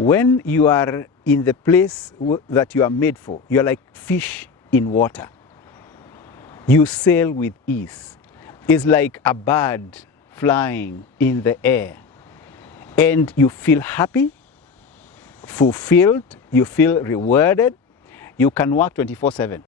When you are in the place that you are made for, you are like fish in water. You sail with ease. It's like a bird flying in the air. And you feel happy, fulfilled, you feel rewarded. You can work 24/7.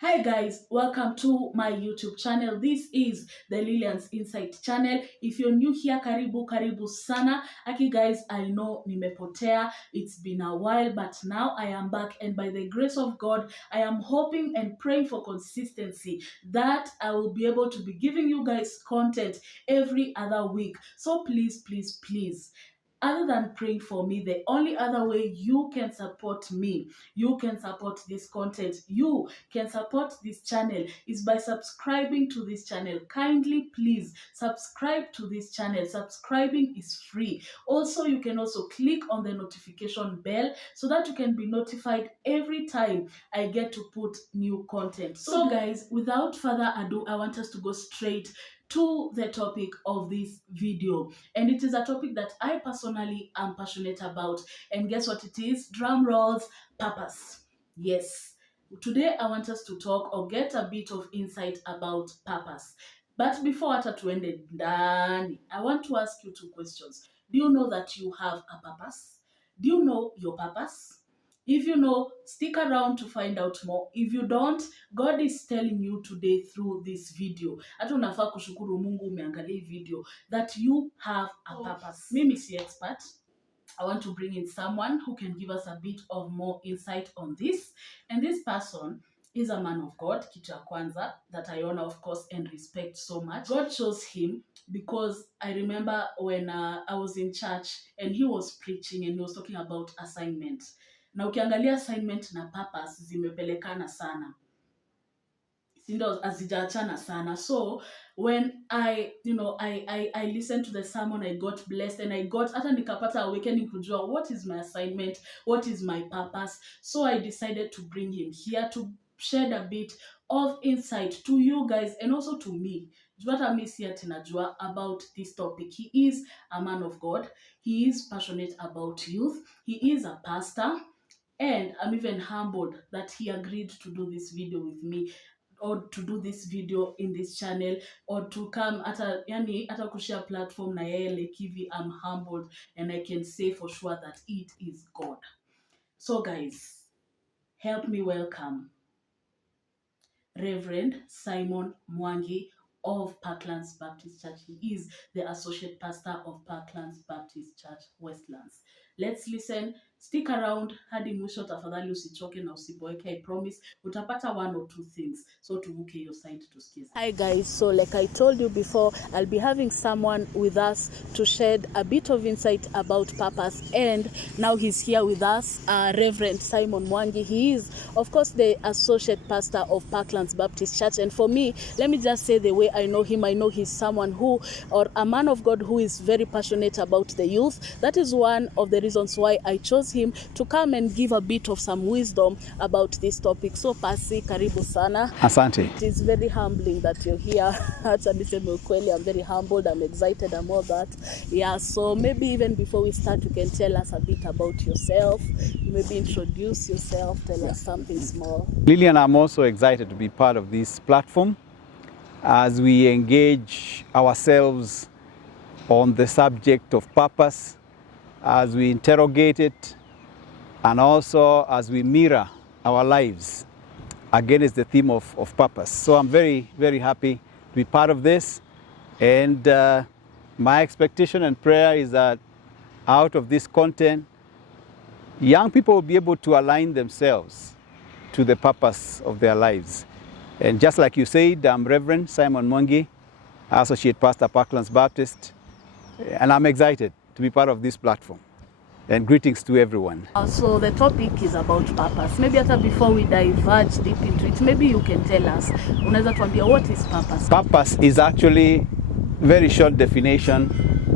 Hi guys, welcome to my YouTube channel. This is the Lillian's Insight channel. If you're new here, karibu sana. Aki guys, I know nimepotea. It's been a while, but now I am back, and by the grace of God, I am hoping and praying for consistency that I will be able to be giving you guys content every other week. So please, other than praying for me, the only other way you can support me, you can support this content, you can support this channel is by subscribing to this channel. Kindly please subscribe to this channel. Subscribing is free. Also, you can also click on the notification bell so that you can be notified every time I get to put new content. So guys, without further ado, I want us to go straight to the topic of this video, and it is a topic that I personally am passionate about. And guess what it is? Drum rolls. Purpose. Yes, today I want us to talk or get a bit of insight about purpose. But before hata tuende ndani, I want to ask you two questions. Do you know that you have a purpose? Do you know your purpose? If you know, stick around to find out more. If you don't, God is telling you today through this video, hata unafaa kushukuru Mungu umeangalia hii video, that you have a purpose. Mimi si expert. I want to bring in someone who can give us a bit of more insight on this. And this person is a man of God, kitu ya kwanza, that I honor, of course, and respect so much. God chose him because I remember when I was in church and he was preaching and he was talking about assignment. Na ukiangalia assignment na purpose zimepelekana sana. Sindo hazijaachana sana. So when I listened to the sermon, I got blessed, and I got hata nikapata awakening kujua what is my assignment, what is my purpose. So I decided to bring him here to shed a bit of insight to you guys and also to me. Hata mi si ati najua about this topic. He is a man of God. He is passionate about youth. He is a pastor. And I'm even humbled that he agreed to do this video with me, or to do this video in this channel, or to come hata kushare platform na yeye like hivi. I'm humbled, and I can say for sure that it is God. So guys, help me welcome Rev.Simon Mwangi of Parklands Baptist Church. He is the associate pastor of Parklands Baptist Church, Westlands. Let's listen. Stick around hadi mwisho tafadhali, usichoke na usiboeke. I promise utapata one or two things, so tuvuke your side tusikize. Hi guys, so like I told you before, I'll be having someone with us to shed a bit of insight about purpose, and now he's here with us, Rev.Simon Mwangi. He is, of course, the associate pastor of Parklands Baptist Church, and for me, let me just say the way I know him, I know he's someone who, or a man of God who is very passionate about the youth. That is one of the reasons why I chose him to come and give a bit of some wisdom about this topic. So Pasi, karibu sana. Asante. It is very humbling that you're here. Hata niseme ukweli, I'm very humbled, I'm excited, I'm all that. Yeah, so maybe even before we start, you can tell us a bit about yourself. Maybe introduce yourself, tell us something small. Lillian, I'm also excited to be part of this platform as we engage ourselves on the subject of purpose, as we interrogate it, and also as we mirror our lives against the theme of purpose. So I'm very, very happy to be part of this. And my expectation and prayer is that out of this content, young people will be able to align themselves to the purpose of their lives. And just like you said, I'm Reverend Simon Mwangi, Associate Pastor, Parklands Baptist, and I'm excited to be part of this platform. And greetings to everyone. So the topic is about purpose. Maybe hata before we diverge deep into it, maybe you can tell us, unaweza tuambia, what is purpose? Purpose is actually, very short definition,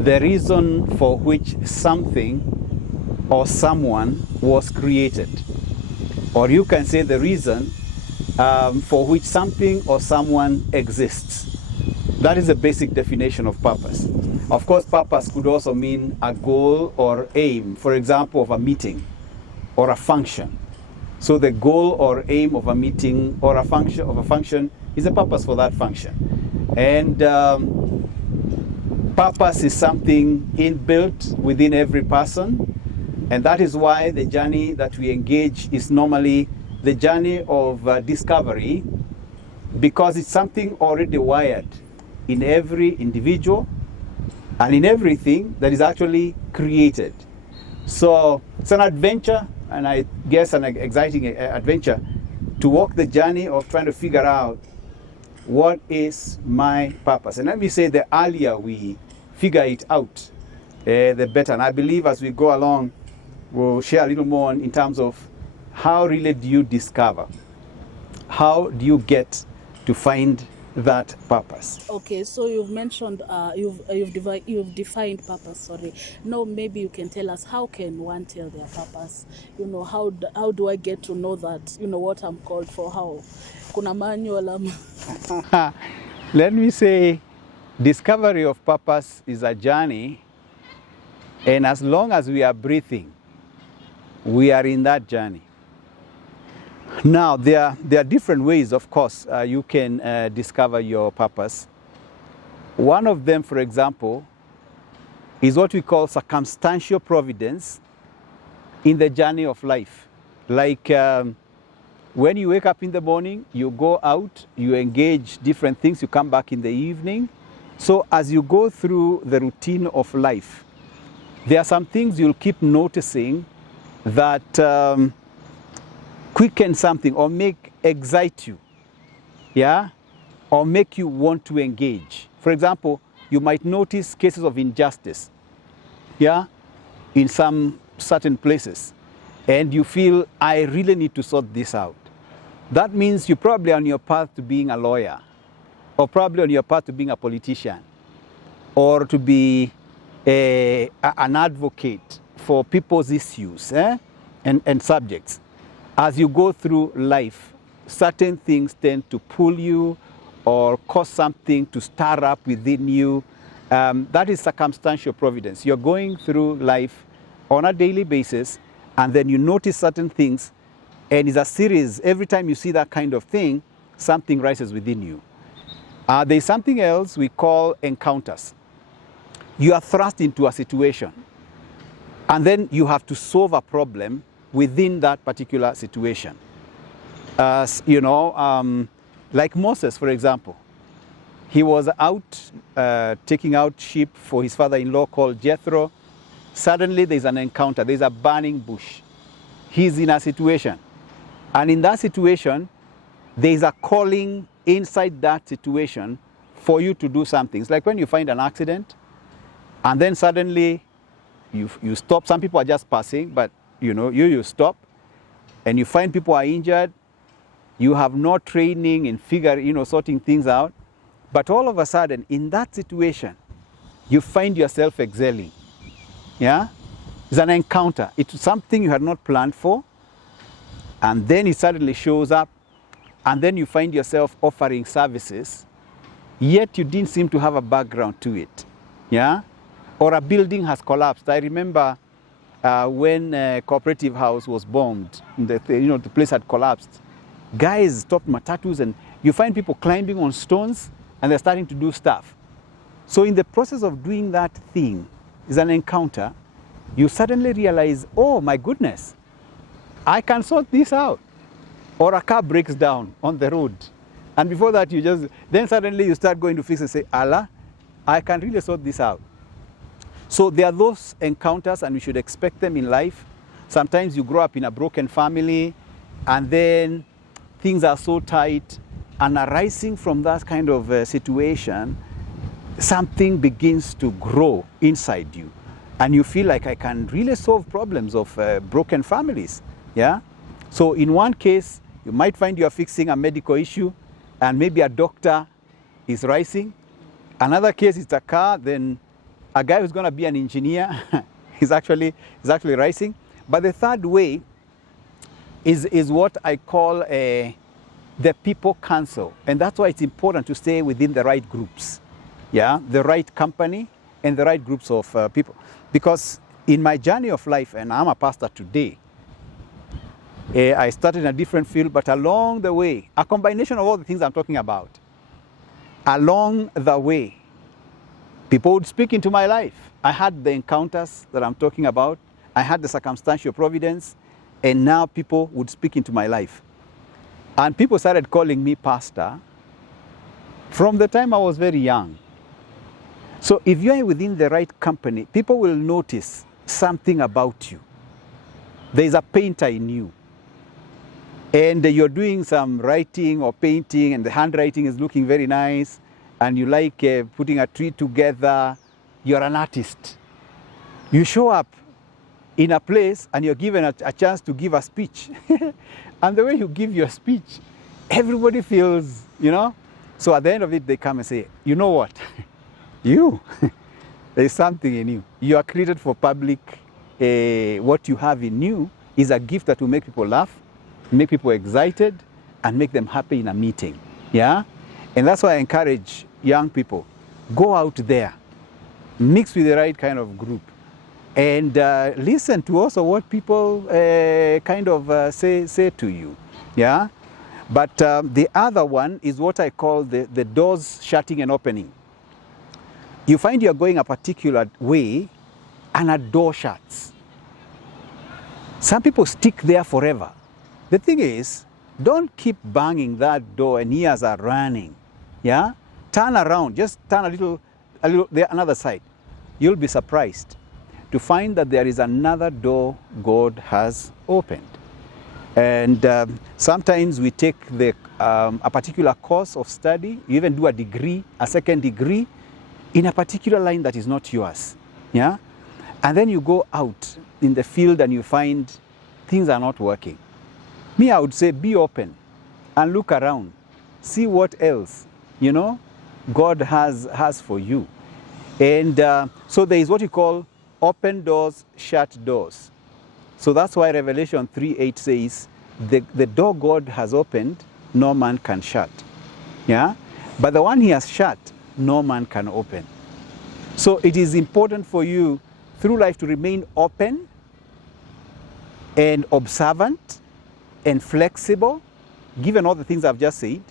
the reason for which something or someone was created. Or you can say the reason for which something or someone exists. That is the basic definition of purpose. Of course, purpose could also mean a goal or aim, for example, of a meeting or a function. So the goal or aim of a meeting or a function is a purpose for that function. And purpose is something inbuilt within every person. And that is why the journey that we engage is normally the journey of discovery, because it's something already wired in every individual and in everything that is actually created. So it's an adventure, and I guess an exciting adventure, to walk the journey of trying to figure out what is my purpose. And let me say, the earlier we figure it out, the better. And I believe as we go along, we'll share a little more in terms of how really do you discover, how do you get to find that purpose. Okay, so you've mentioned you've defined purpose. Sorry. Now maybe you can tell us, how can one tell their purpose? You know, how do I get to know that, you know, what I'm called for? How? Kuna manual. Let me say, discovery of purpose is a journey, and as long as we are breathing, we are in that journey. Now, there are different ways, of course, you can discover your purpose. One of them, for example, is what we call circumstantial providence in the journey of life. Like when you wake up in the morning, you go out, you engage different things, you come back in the evening. So as you go through the routine of life, there are some things you'll keep noticing that quicken something or excite you, yeah, or make you want to engage. For example, you might notice cases of injustice, yeah, in some certain places, and you feel, I really need to sort this out. That means you're probably on your path to being a lawyer, or probably on your path to being a politician, or to be an advocate for people's issues and subjects. As you go through life, certain things tend to pull you or cause something to stir up within you. That is circumstantial providence. You're going through life on a daily basis, and then you notice certain things, and it's a series. Every time you see that kind of thing, something rises within you. There's something else we call encounters. You are thrust into a situation, and then you have to solve a problem within that particular situation. You know, like Moses, for example. He was out taking out sheep for his father-in-law called Jethro. Suddenly there's an encounter, there's a burning bush. He's in a situation. And in that situation, there's a calling inside that situation for you to do something. It's like when you find an accident, and then suddenly you stop. Some people are just passing, but you know, you stop, and you find people are injured. You have no training in sorting things out. But all of a sudden, in that situation, you find yourself excelling. Yeah? It's an encounter. It's something you had not planned for, and then it suddenly shows up, and then you find yourself offering services, yet you didn't seem to have a background to it. Yeah? Or a building has collapsed. I remember when Cooperative House was bombed, the place had collapsed. Guys stopped matatus, and you find people climbing on stones, and they're starting to do stuff. So in the process of doing that thing, is an encounter, you suddenly realize, oh my goodness, I can sort this out. Or a car breaks down on the road. And before that, then suddenly you start going to fix and say, Allah, I can really sort this out. So there are those encounters, and we should expect them in life. Sometimes you grow up in a broken family, and then things are so tight, and arising from that kind of situation, something begins to grow inside you. And you feel like, I can really solve problems of broken families. Yeah? So in one case, you might find you're fixing a medical issue, and maybe a doctor is rising. Another case, it's a car, then a guy who's going to be an engineer is actually rising. But the third way is what I call the people council. And that's why it's important to stay within the right groups, yeah, the right company, and the right groups of people. Because in my journey of life, and I'm a pastor today, I started in a different field, but along the way, a combination of all the things I'm talking about, along the way, people would speak into my life. I had the encounters that I'm talking about. I had the circumstantial providence, and now people would speak into my life. And people started calling me pastor from the time I was very young. So if you're within the right company, people will notice something about you. There's a painter in you. And you're doing some writing or painting, and the handwriting is looking very nice, and you like putting a tree together. You're an artist. You show up in a place and you're given a chance to give a speech. And the way you give your speech, everybody feels, you know. So at the end of it, they come and say, you know what? There's something in you. You are created for public. What you have in you is a gift that will make people laugh, make people excited, and make them happy in a meeting. Yeah? And that's why I encourage young people, go out there, mix with the right kind of group, and listen to also what people say to you. Yeah? But the other one is what I call the doors shutting and opening. You find you're going a particular way and a door shuts. Some people stick there forever. The thing is, don't keep banging that door and ears are running. Yeah? Turn around, just turn a little there, another side. You'll be surprised to find that there is another door God has opened. And sometimes we take a particular course of study, you even do a degree, a second degree, in a particular line that is not yours. Yeah? And then you go out in the field and you find things are not working. Me, I would say be open and look around. See what else, you know, God has for you. And so there is what you call open doors, shut doors. So that's why Revelation 3:8 says, the door God has opened, no man can shut. Yeah? But the one he has shut, no man can open. So it is important for you through life to remain open and observant and flexible, given all the things I've just said.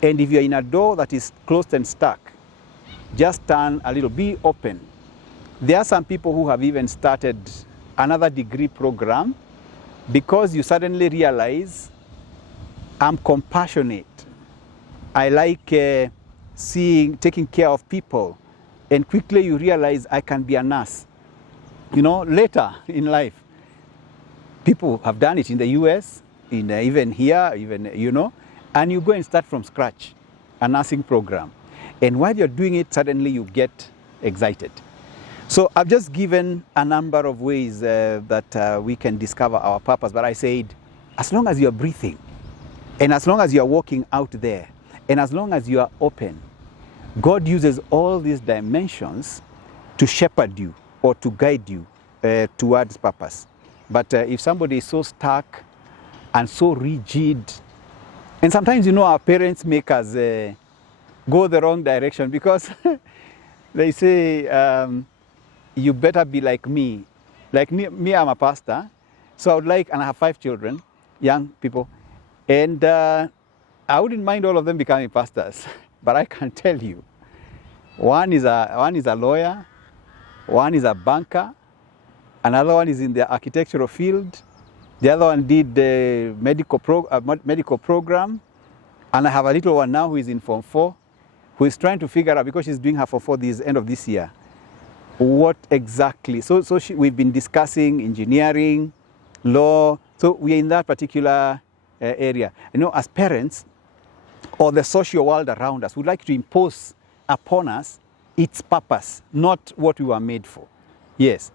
And if you're in a door that is closed and stuck, just turn a little, be open. There are some people who have even started another degree program because you suddenly realize, I'm compassionate. I like taking care of people. And quickly you realize I can be a nurse. You know, later in life, people have done it in the US, even here, even, you know, and you go and start from scratch, a nursing program. And while you're doing it, suddenly you get excited. So I've just given a number of ways that we can discover our purpose. But I said, as long as you're breathing, and as long as you're walking out there, and as long as you are open, God uses all these dimensions to shepherd you or to guide you towards purpose. But if somebody is so stuck and so rigid, and sometimes, you know, our parents make us go the wrong direction because they say, you better be like me. Like me, I'm a pastor, so I would like, and I have 5 children, young people, and I wouldn't mind all of them becoming pastors, but I can tell you, one is a lawyer, one is a banker, another one is in the architectural field, the other one did the medical program, and I have a little one now who is in Form 4, who is trying to figure out, because she's doing her Form 4 this end of this year, what exactly. So we've been discussing engineering, law, so we are in that particular area. You know, as parents, or the social world around us would like to impose upon us its purpose, not what we were made for. Yes.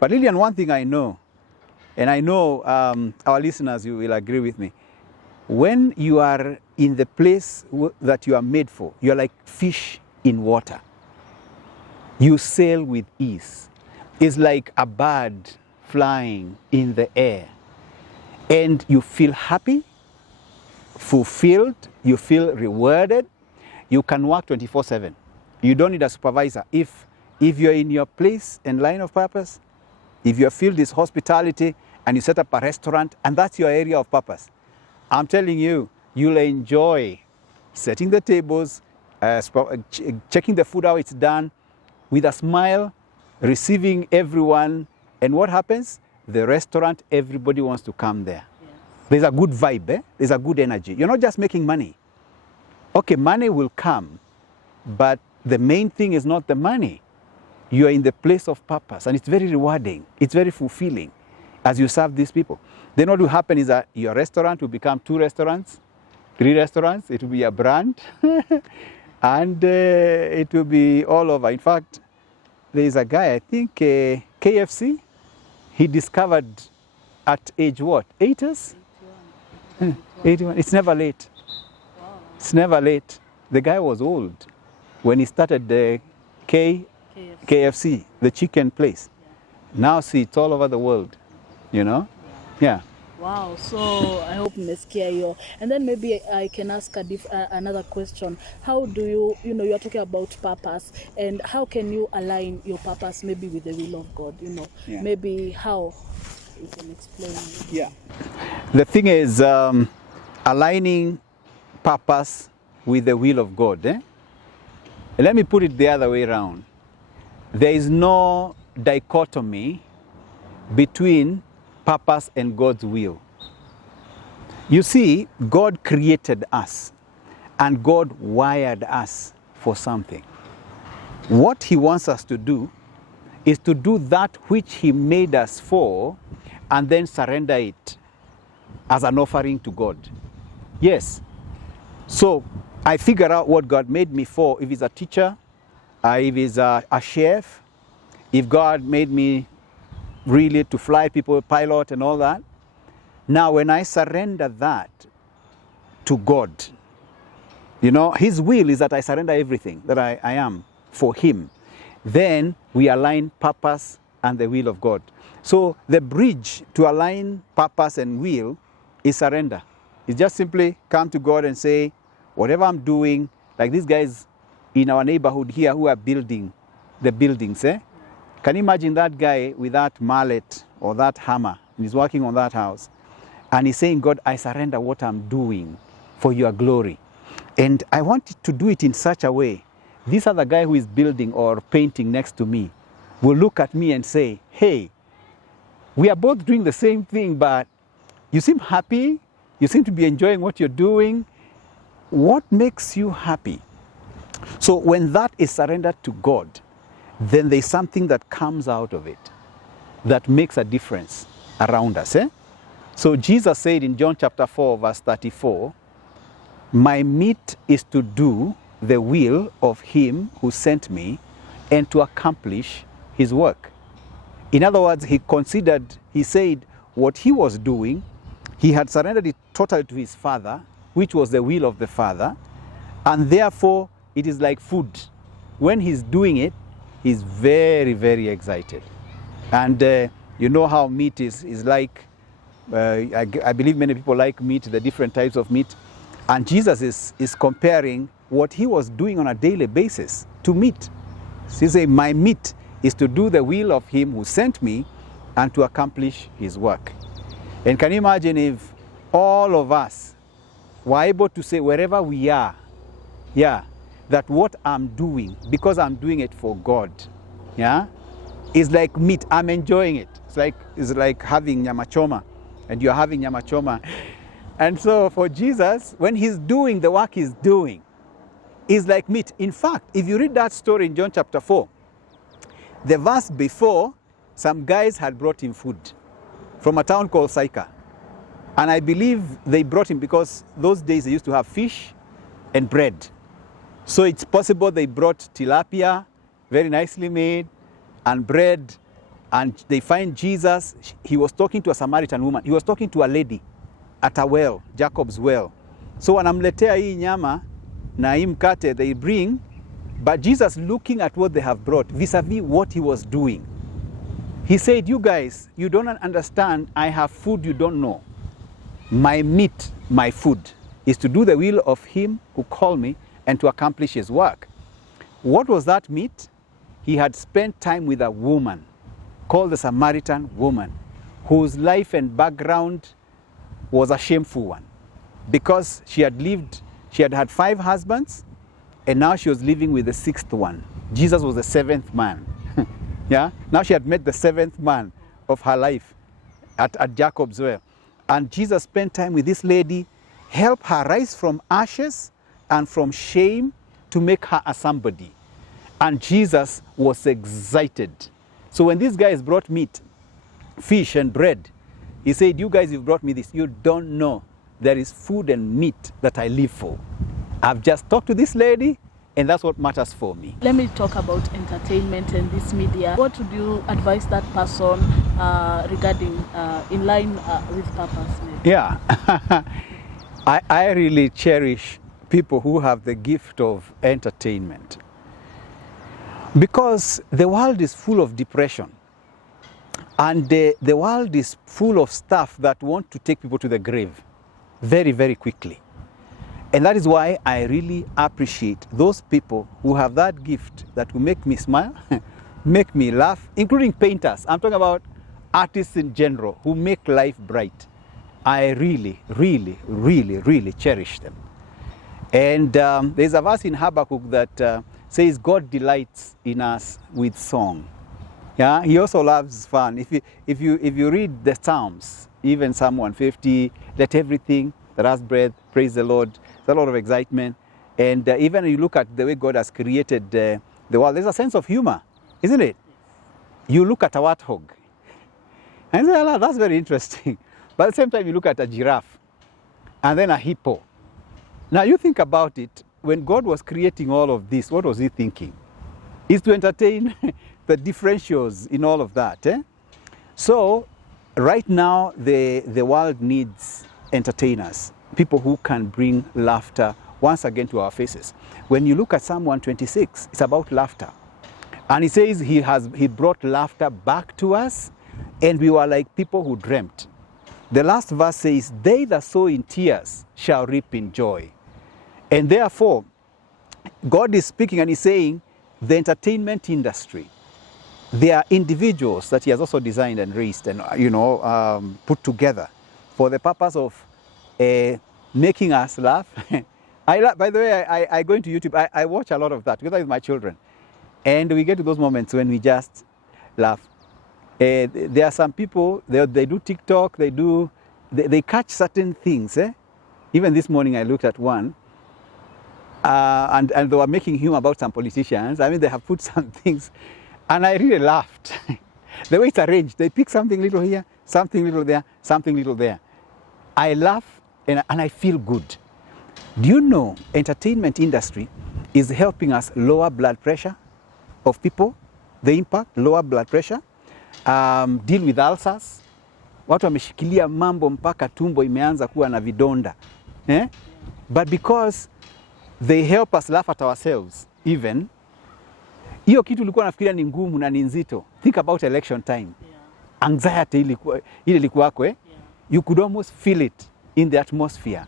But Lillian, one thing I know, and I know our listeners, you will agree with me, when you are in the place that you are made for, you're like fish in water. You sail with ease. It's like a bird flying in the air. And you feel happy, fulfilled, you feel rewarded. You can work 24/7. You don't need a supervisor. If if you're in your place and line of purpose, if your field is hospitality and you set up a restaurant and that's your area of purpose, I'm telling you, you'll enjoy setting the tables, checking the food how it's done, with a smile, receiving everyone. And what happens? The restaurant, everybody wants to come there. Yes. There's a good vibe, eh? There's a good energy. You're not just making money. Okay, money will come, but the main thing is not the money. You are in the place of purpose, and it's very rewarding. It's very fulfilling as you serve these people. Then what will happen is that your restaurant will become 2 restaurants, 3 restaurants. It will be a brand, and it will be all over. In fact, there is a guy, I think KFC, he discovered at age what? 80s? 81. 81. It's never late. Wow. It's never late. The guy was old when he started the KFC, the chicken place. Yeah. Now see, it's all over the world, you know? Yeah. Wow, so I hope nimesikia hiyo. And then maybe I can ask another question. How do you're talking about purpose, and how can you align your purpose maybe with the will of God, Yeah. Maybe how you can explain. Yeah. The thing is, aligning purpose with the will of God. Let me put it the other way around. There is no dichotomy between purpose and God's will. You see, God created us and God wired us for something. What He wants us to do is to do that which He made us for and then surrender it as an offering to God. Yes. So I figure out what God made me for. If He's a teacher, if He's a chef, if God made me really to fly people, pilot and all that. Now when I surrender that to God, His will is that I surrender everything that I am for Him. Then we align purpose and the will of God. So the bridge to align purpose and will is surrender. It's just simply come to God and say, whatever I'm doing, like these guys in our neighborhood here who are building the buildings, Can you imagine that guy with that mallet or that hammer, and he's working on that house, and he's saying, God, I surrender what I'm doing for your glory. And I want to do it in such a way, this other guy who is building or painting next to me will look at me and say, hey, we are both doing the same thing, but you seem happy, you seem to be enjoying what you're doing. What makes you happy? So when that is surrendered to God, then there's something that comes out of it that makes a difference around us. So Jesus said in John chapter 4, verse 34, my meat is to do the will of Him who sent me and to accomplish His work. In other words, he said what He was doing, He had surrendered it totally to His Father, which was the will of the Father, and therefore it is like food. When He's doing it, He's very, very excited. And you know how meat is like, I believe many people like meat, the different types of meat. And Jesus is comparing what He was doing on a daily basis to meat. He says, my meat is to do the will of Him who sent me and to accomplish His work. And can you imagine if all of us were able to say wherever we are, that what I'm doing, because I'm doing it for God, is like meat. I'm enjoying it. It's like having nyama choma, and you're having nyama choma. And so for Jesus, when He's doing the work He's doing, is like meat. In fact, if you read that story in John chapter 4, the verse before, some guys had brought Him food from a town called Sychar. And I believe they brought Him because those days they used to have fish and bread. So it's possible they brought tilapia, very nicely made, and bread, and they find Jesus. He was talking to a Samaritan woman. He was talking to a lady at a well, Jacob's well. So wanamletea hii nyama na hii mkate they bring, but Jesus looking at what they have brought, vis-a-vis what He was doing. He said, you guys, you don't understand, I have food you don't know. My meat, my food, is to do the will of Him who called me and to accomplish His work. What was that meat? he had spent time with a woman called the Samaritan woman, whose life and background was a shameful one, because she had had 5 husbands, and now she was living with the 6th one. Jesus was the 7th man. Yeah, now she had met the 7th man of her life at Jacob's well. And Jesus spent time with this lady, helped her rise from ashes and from shame to make her a somebody. And Jesus was excited. So when these guys brought meat, fish and bread, he said, you guys, you've brought me this. You don't know there is food and meat that I live for. I've just talked to this lady, and that's what matters for me. Let me talk about entertainment and this media. What would you advise that person regarding in line with purpose? Maybe? Yeah, I really cherish people who have the gift of entertainment, because the world is full of depression, and the world is full of stuff that want to take people to the grave very, very quickly. And that is why I really appreciate those people who have that gift that will make me smile, make me laugh, including painters. I'm talking about artists in general who make life bright. I really, really, really, really cherish them. And there's a verse in Habakkuk that says God delights in us with song. Yeah, he also loves fun. If you read the Psalms, even Psalm 150, let everything that has breath praise the Lord. There's a lot of excitement. And even you look at the way God has created the world, there's a sense of humor, isn't it? You look at a warthog and say, oh, that's very interesting. But at the same time, you look at a giraffe and then a hippo. Now you think about it, when God was creating all of this, what was he thinking? Is to entertain the differentials in all of that. So right now, the world needs entertainers, people who can bring laughter once again to our faces. When you look at Psalm 126, it's about laughter. And he says he brought laughter back to us, and we were like people who dreamt. The last verse says, they that sow in tears shall reap in joy. And therefore, God is speaking and he's saying, the entertainment industry, there are individuals that he has also designed and raised and put together for the purpose of making us laugh. By the way, I go into YouTube, I watch a lot of that together with my children. And we get to those moments when we just laugh. There are some people, they do TikTok, they catch certain things. Even this morning I looked at one, and they were making humor about some politicians. I mean, they have put some things, and I really laughed. The way it's arranged, they pick something little here, something little there, something little there. I laugh and I feel good. Do you know entertainment industry is helping us lower blood pressure of people? The impact, lower blood pressure, deal with ulcers. Watu wameshikilia mambo mpaka tumbo imeanza kuwa na vidonda. But because they help us laugh at ourselves even, hiyo kitu ulikuwa nafikiria ni ngumu na ni nzito. Think about election time. Anxiety ilikuwako. You could almost feel it in the atmosphere.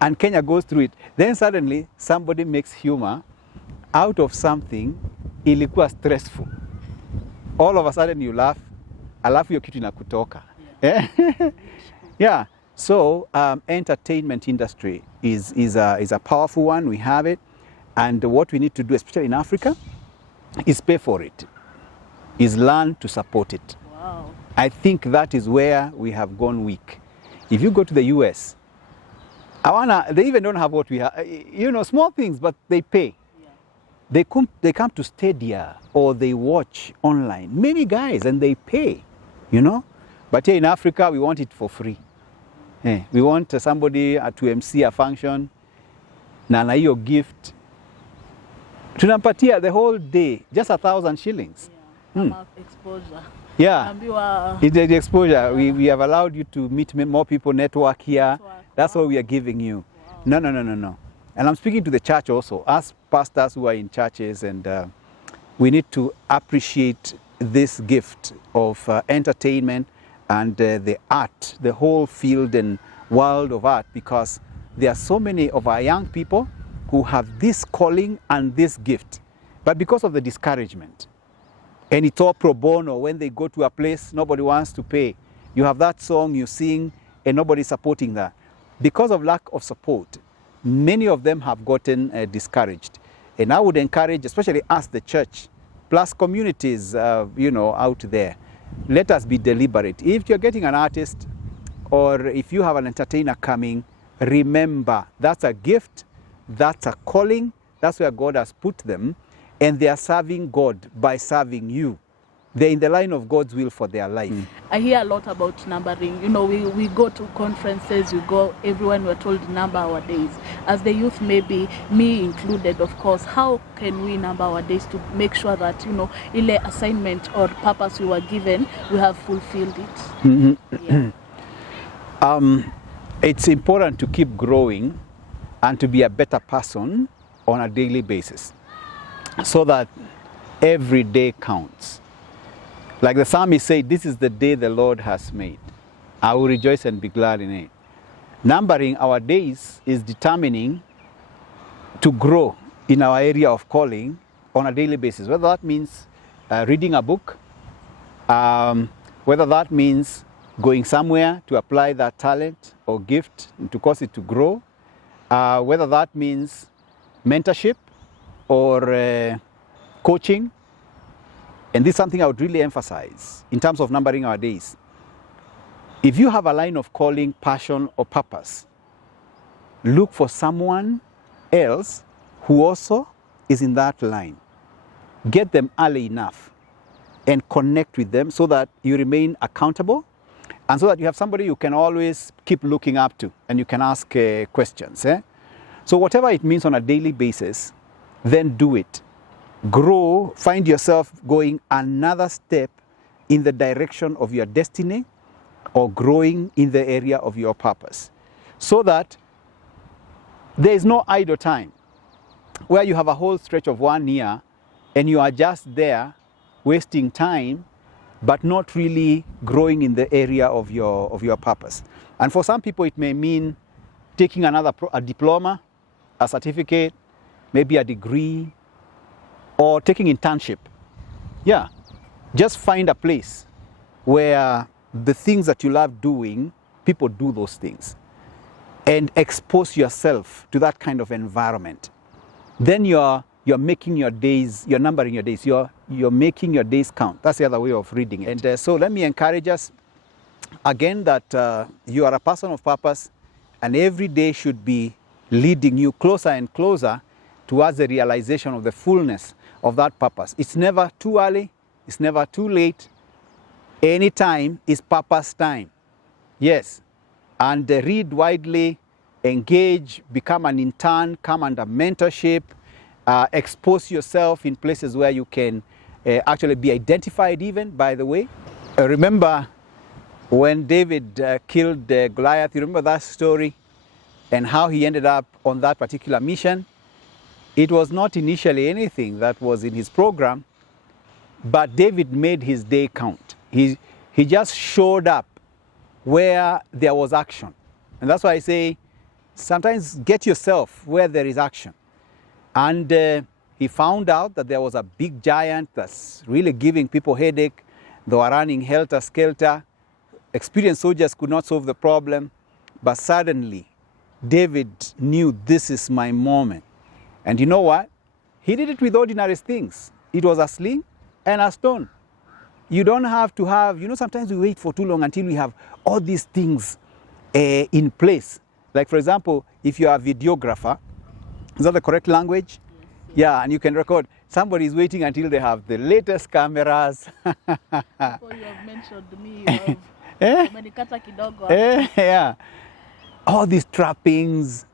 And Kenya goes through it. Then suddenly somebody makes humor out of something ilikuwa stressful. All of a sudden you laugh, alafu hiyo kitu inakutoka. Yeah. So entertainment industry is a powerful one. We have it. And what we need to do, especially in Africa, is pay for it, is learn to support it. Wow. I think that is where we have gone weak. If you go to the US, they even don't have what we have. Small things, but they pay. Yeah. They come to Stadia or they watch online. Many guys, and they pay, But here in Africa, we want it for free. We want somebody to MC a function, na hiyo gift. Tunampatia the whole day, just 1,000 shillings. Exposure. Yeah, the exposure. We have allowed you to meet more people, network here. That's what we are giving you. Wow. No. And I'm speaking to the church also, as pastors who are in churches, and we need to appreciate this gift of entertainment and the art, the whole field and world of art, because there are so many of our young people who have this calling and this gift. But because of the discouragement, and it's all pro bono. When they go to a place, nobody wants to pay. You have that song you sing, and nobody's supporting that. Because of lack of support, many of them have gotten discouraged. And I would encourage, especially us, the church, plus communities, out there, let us be deliberate. If you're getting an artist, or if you have an entertainer coming, remember that's a gift, that's a calling, that's where God has put them, and they are serving God by serving you. They're in the line of God's will for their life. I hear a lot about numbering. We go to conferences, everyone we're told number our days. As the youth, maybe me included, of course, how can we number our days to make sure that, ile assignment or purpose we were given, we have fulfilled it? Yeah. It's important to keep growing and to be a better person on a daily basis, so that every day counts. Like the psalmist said, this is the day the Lord has made. I will rejoice and be glad in it. Numbering our days is determining to grow in our area of calling on a daily basis. Whether that means reading a book, whether that means going somewhere to apply that talent or gift to cause it to grow, whether that means mentorship or coaching. And this is something I would really emphasize in terms of numbering our days. If you have a line of calling, passion, or purpose, look for someone else who also is in that line. Get them early enough and connect with them so that you remain accountable, and so that you have somebody you can always keep looking up to and you can ask questions. So whatever it means on a daily basis, then do it. Grow, find yourself going another step in the direction of your destiny, or growing in the area of your purpose, so that there is no idle time where you have a whole stretch of 1 year and you are just there wasting time but not really growing in the area of your purpose. And for some people it may mean taking a diploma, a certificate, maybe a degree, or taking internship. Yeah, just find a place where the things that you love doing, people do those things, and expose yourself to that kind of environment. Then you're making your days, you're numbering your days, you're making your days count. That's the other way of reading it. And so let me encourage us again that you are a person of purpose, and every day should be leading you closer and closer towards the realization of the fullness of that purpose. It's never too early, it's never too late. Any time is purpose time. Yes. And read widely, engage, become an intern, come under mentorship, expose yourself in places where you can actually be identified even, by the way. Remember when David killed Goliath, you remember that story and how he ended up on that particular mission? It was not initially anything that was in his program, but David made his day count. He just showed up where there was action. And that's why I say, sometimes get yourself where there is action. And he found out that there was a big giant that's really giving people headache. They were running helter-skelter. Experienced soldiers could not solve the problem. But suddenly, David knew, this is my moment. And you know what? He did it with ordinary things. It was a sling and a stone. You don't have to have, sometimes we wait for too long until we have all these things in place. Like, for example, if you are a videographer, is that the correct language? Yes. Yeah, and you can record. Somebody is waiting until they have the latest cameras. Before you have mentioned me, umenikata kidogo. Yeah. All these trappings.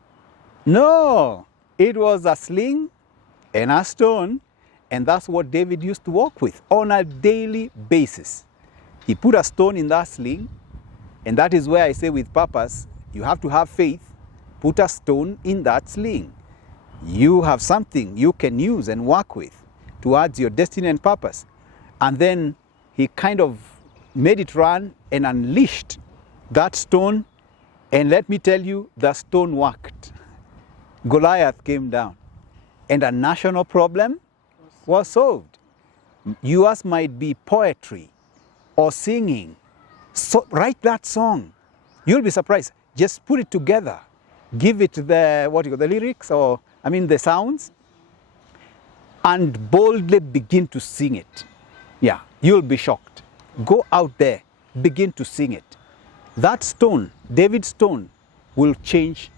No. It was a sling and a stone, and that's what David used to walk with on a daily basis. He put a stone in that sling, and that is where I say with purpose, you have to have faith. Put a stone in that sling. You have something you can use and work with towards your destiny and purpose. And then he kind of made it run and unleashed that stone, and let me tell you, the stone worked. Goliath came down, and a national problem was solved. Yours might be poetry or singing. So write that song. You'll be surprised. Just put it together. Give it the, the lyrics, or the sounds, and boldly begin to sing it. Yeah, you'll be shocked. Go out there, begin to sing it. That stone, David's stone, will change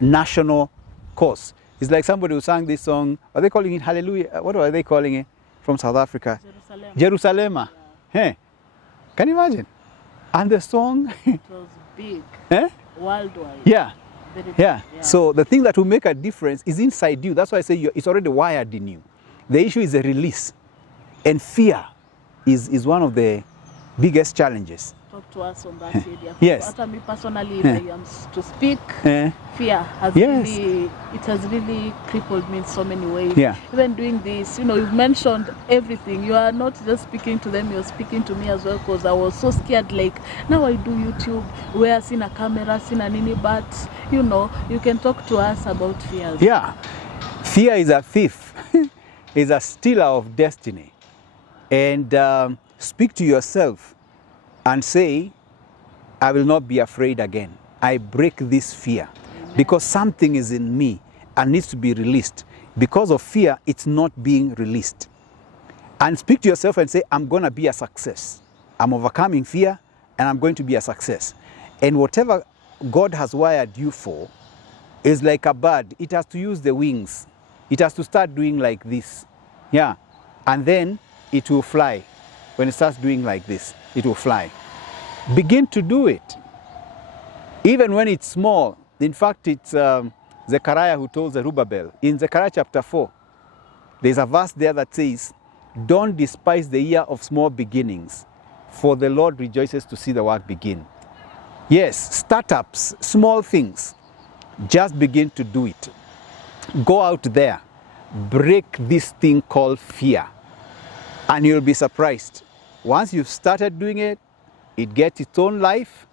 national course. It's like somebody who sang this song. Are they calling it Hallelujah? What are they calling it from South Africa? Jerusalem. Yeah. Hey, can you imagine? And the song. It was big. Worldwide. Yeah. Very big. Yeah. So the thing that will make a difference is inside you. That's why I say it's already wired in you. The issue is the release. And fear is one of the biggest challenges. Talk to us on that area. Yes. After me personally, if I am to speak, fear has really crippled me in so many ways. Yeah. Even doing this, you've mentioned everything. You are not just speaking to them, you're speaking to me as well, because I was so scared. Like, now I do YouTube, where I've seen a camera, seen a nini, but you can talk to us about fear. Yeah. Fear is a thief, is a stealer of destiny. And speak to yourself and say, I will not be afraid again. I break this fear. Amen. Because something is in me and needs to be released. Because of fear, it's not being released. And speak to yourself and say, I'm going to be a success. I'm overcoming fear and I'm going to be a success. And whatever God has wired you for is like a bird. It has to use the wings. It has to start doing like this. Yeah. And then it will fly. When it starts doing like this, it will fly. Begin to do it. Even when it's small. In fact, it's Zechariah who told Zerubbabel. In Zechariah chapter 4, there's a verse there that says, don't despise the year of small beginnings, for the Lord rejoices to see the work begin. Yes, startups, small things. Just begin to do it. Go out there. Break this thing called fear. And you'll be surprised. Once you've started doing it, it gets its own life.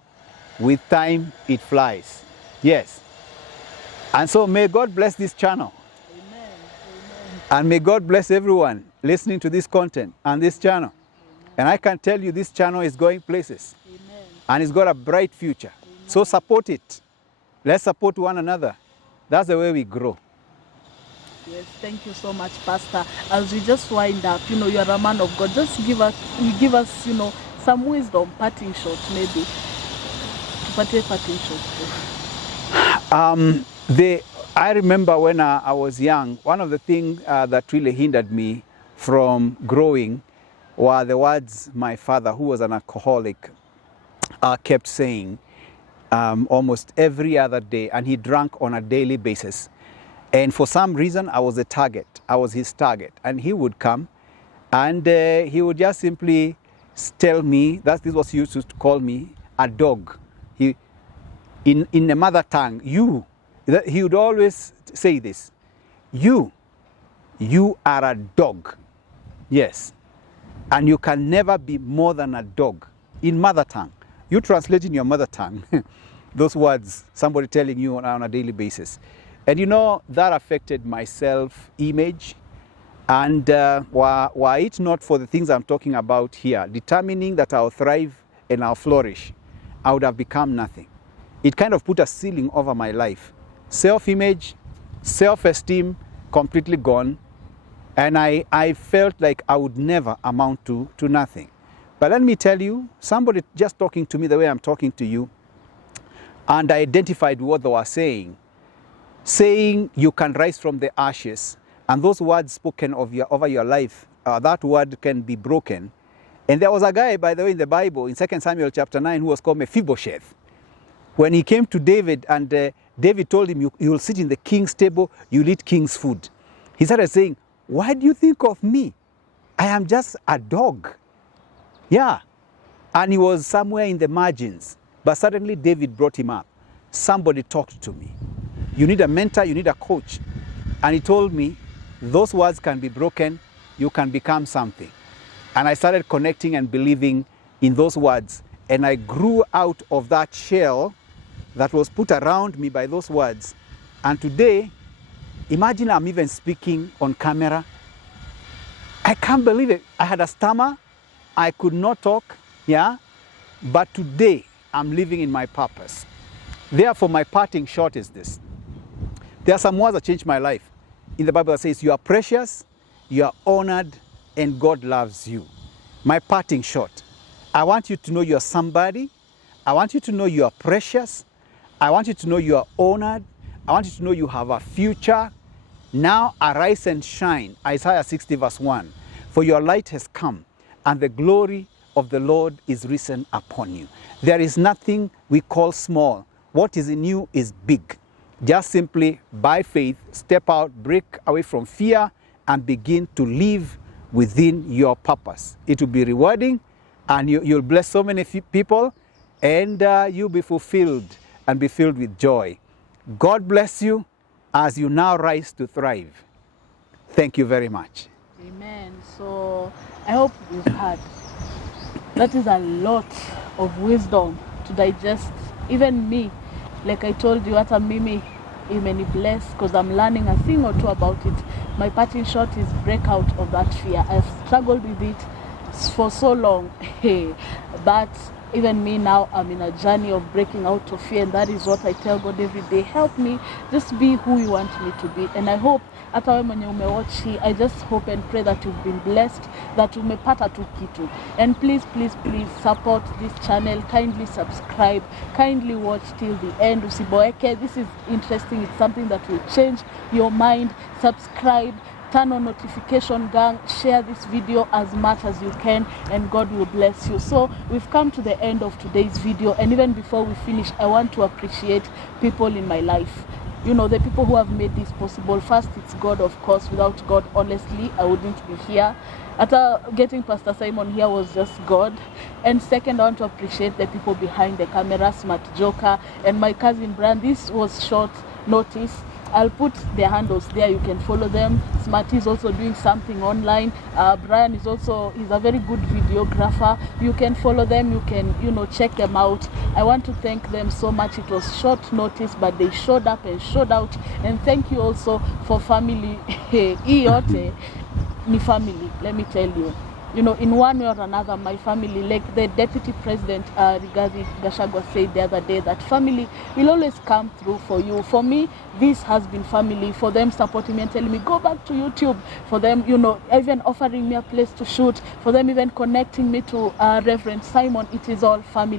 With time, it flies. Yes. And so may God bless this channel. Amen. Amen. And may God bless everyone listening to this content and this channel. Amen. And I can tell you this channel is going places. Amen. And it's got a bright future. Amen. So support it. Let's support one another. That's the way we grow. Yes, thank you so much, Pastor. As we just wind up, you're a man of God. Just give us, some wisdom, parting shot, maybe. Parting shot. I remember when I was young, one of the things that really hindered me from growing were the words my father, who was an alcoholic, kept saying almost every other day, and he drank on a daily basis. And for some reason, I was a target. I was his target. And he would come and he would just simply tell me, this was he used to call me, a dog. In the mother tongue, he would always say this, you are a dog. Yes. And you can never be more than a dog. In mother tongue. You translate in your mother tongue those words, somebody telling you on a daily basis. And that affected my self-image. And were it not for the things I'm talking about here, determining that I'll thrive and I'll flourish, I would have become nothing. It kind of put a ceiling over my life. Self-image, self-esteem, completely gone. And I felt like I would never amount to nothing. But let me tell you, somebody just talking to me the way I'm talking to you, and I identified what they were saying you can rise from the ashes, and those words spoken over your life, that word can be broken. And there was a guy, by the way, in the Bible, in 2 Samuel chapter 9, who was called Mephibosheth. When he came to David, and David told him, you will sit in the king's table, you'll eat king's food. He started saying, why do you think of me? I am just a dog. Yeah. And he was somewhere in the margins. But suddenly David brought him up. Somebody talked to me. You need a mentor, you need a coach. And he told me, those words can be broken, you can become something. And I started connecting and believing in those words. And I grew out of that shell that was put around me by those words. And today, imagine I'm even speaking on camera. I can't believe it. I had a stammer. I could not talk, yeah? But today, I'm living in my purpose. Therefore, my parting shot is this. There are some words that changed my life. In the Bible that says, you are precious, you are honored, and God loves you. My parting shot. I want you to know you are somebody. I want you to know you are precious. I want you to know you are honored. I want you to know you have a future. Now arise and shine. Isaiah 60 verse 1. For your light has come, and the glory of the Lord is risen upon you. There is nothing we call small. What is in you is big. Just simply, by faith, step out, break away from fear, and begin to live within your purpose. It will be rewarding, and you'll bless so many people, and you'll be fulfilled and be filled with joy. God bless you as you now rise to thrive. Thank you very much. Amen. So I hope you've heard. That is a lot of wisdom to digest. Even me, like I told you, hata mimi imeni bless because I'm learning a thing or two about it. My parting shot is break out of that fear. I've struggled with it for so long. But even me now, I'm in a journey of breaking out of fear, and that is what I tell God every day. Help me just be who you want me to be. And I hope hata wewe mwenye umewatch hii, I just hope and pray that you've been blessed, that umepata tu kitu. And please support this channel. Kindly subscribe, kindly watch till the end. Usiboeke. This is interesting. It's something that will change your mind. Subscribe, turn on notification, gang, share this video as much as you can, and God will bless you. So we've come to the end of today's video, and even before we finish, I want to appreciate people in my life. You know, the people who have made this possible. First, it's God, of course. Without God, honestly, I wouldn't be here. After getting Pastor Simon here was just God. And second, I want to appreciate the people behind the camera, Smart Joker and my cousin Brian. This was short notice. I'll put their handles there. You can follow them. Smarty is also doing something online. Brian is also, he's a very good videographer. You can follow them. You can, check them out. I want to thank them so much. It was short notice, but they showed up and showed out. And thank you also for family. Iote ni family, let me tell you. In one way or another, my family, like the Deputy President Rigathi Gachagua said the other day, that family will always come through for you. For me, this has been family. For them supporting me and telling me, go back to YouTube. For them, even offering me a place to shoot. For them even connecting me to Rev.Simon. It is all family.